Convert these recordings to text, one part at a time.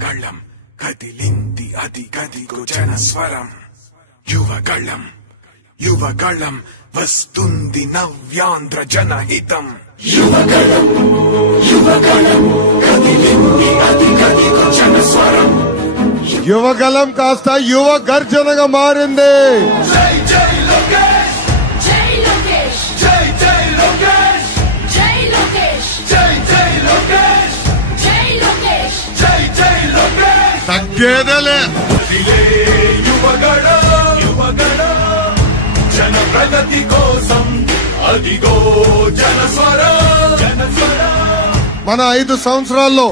యువగళం కదిలింది అది గదిగో జనస్వరం యువగళం యువగళం వస్తుంది నవ్యాంధ్ర జనహితం యువగళం యువగళం కదిలింది అది గదిగో జనస్వరం యువగళం కాస్త యువ గర్జనగా మారింది. జై జై లోకేష్ జై లోకేష్ జై జై లోకేష్ జై లోకేష్ జై జై లోకేష్ జై లోకేష్ జై జై లోకేష్ తగ్గేదేలే. యువగళం యువగళం జన ప్రగతి కోసం అదిగో జనస్వరం జనస్వరం. మన 5 సంవత్సరాల్లో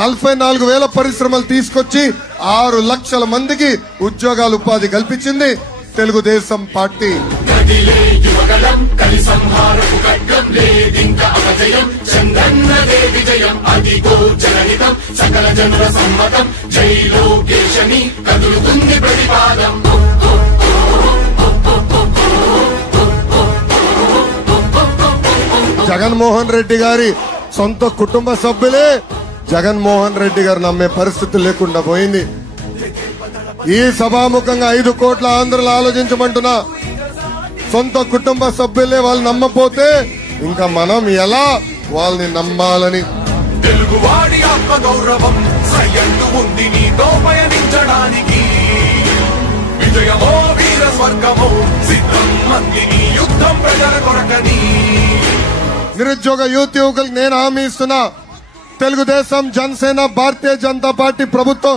44,000 పరిశ్రమలు తీసుకొచ్చి 6 లక్షల మందికి ఉద్యోగాలు ఉపాధి కల్పించింది తెలుగుదేశం పార్టీ. యువగళం కలి సంహారపు ఖడ్గం లేదింక అపజయం చంద్రన్నదే విజయం అదిగో జనహితం సకల జనుల సమ్మతం జై లోకేశని కదులుతుంది ప్రతిపాదం. జగన్మోహన్ రెడ్డి గారి సొంత కుటుంబ సభ్యులే జగన్మోహన్ రెడ్డి గారు నమ్మే పరిస్థితి లేకుండా పోయింది. ఈ సభాముఖంగా 5 కోట్ల ఆంధ్రులు ఆలోచించమంటున్నా. సొంత కుటుంబ సభ్యులే వాళ్ళు నమ్మపోతే ఇంకా మనం ఎలా వాళ్ళని నమ్మాలని. తెలుగువాడి ఆత్మ గౌరవం సయ్యంటు ఉంది నీతో పయనించడానికి విజయమో వీర స్వర్గమో సిద్ధం మందిని యుద్ధం ప్రజల కొరకని. నిరుద్యోగ యువకులకు నేను హామీ ఇస్తున్నా. తెలుగుదేశం జనసేన భారతీయ జనతా పార్టీ ప్రభుత్వం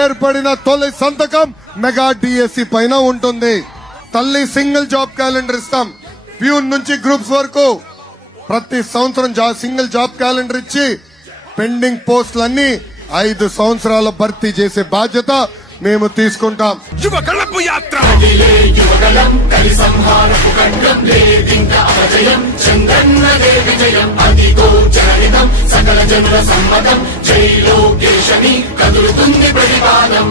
ఏర్పడిన తొలి సంతకం మెగా డిఎస్సి పైన ఉంటుంది. తల్లి సింగిల్ జాబ్ క్యాలెండర్ ఇస్తాం. ప్యూన్ నుంచి గ్రూప్స్ వరకు ప్రతి సంవత్సరం సింగిల్ జాబ్ క్యాలెండర్ ఇచ్చి పెండింగ్ పోస్టులన్నీ 5 సంవత్సరాల భర్తీ చేసే బాధ్యత మేము తీసుకుంటాం. యువగళపు యాత్ర యువగళం కలి సంహారపు ఖడ్గం లేదింక అపజయం చంద్రన్నదే విజయం అదిగో జనహితం సకల జనుల సమ్మతం జై లోకేశని కదులుతుంది ప్రతిపాదం.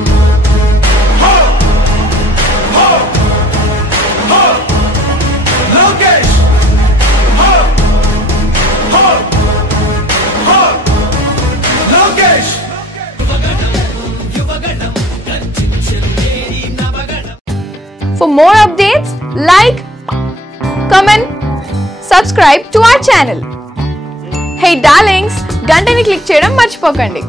Lokesh Lokesh For more updates, like, comment, subscribe to our channel. Hey darlings, గంటని click చేయడం మర్చిపోకండి.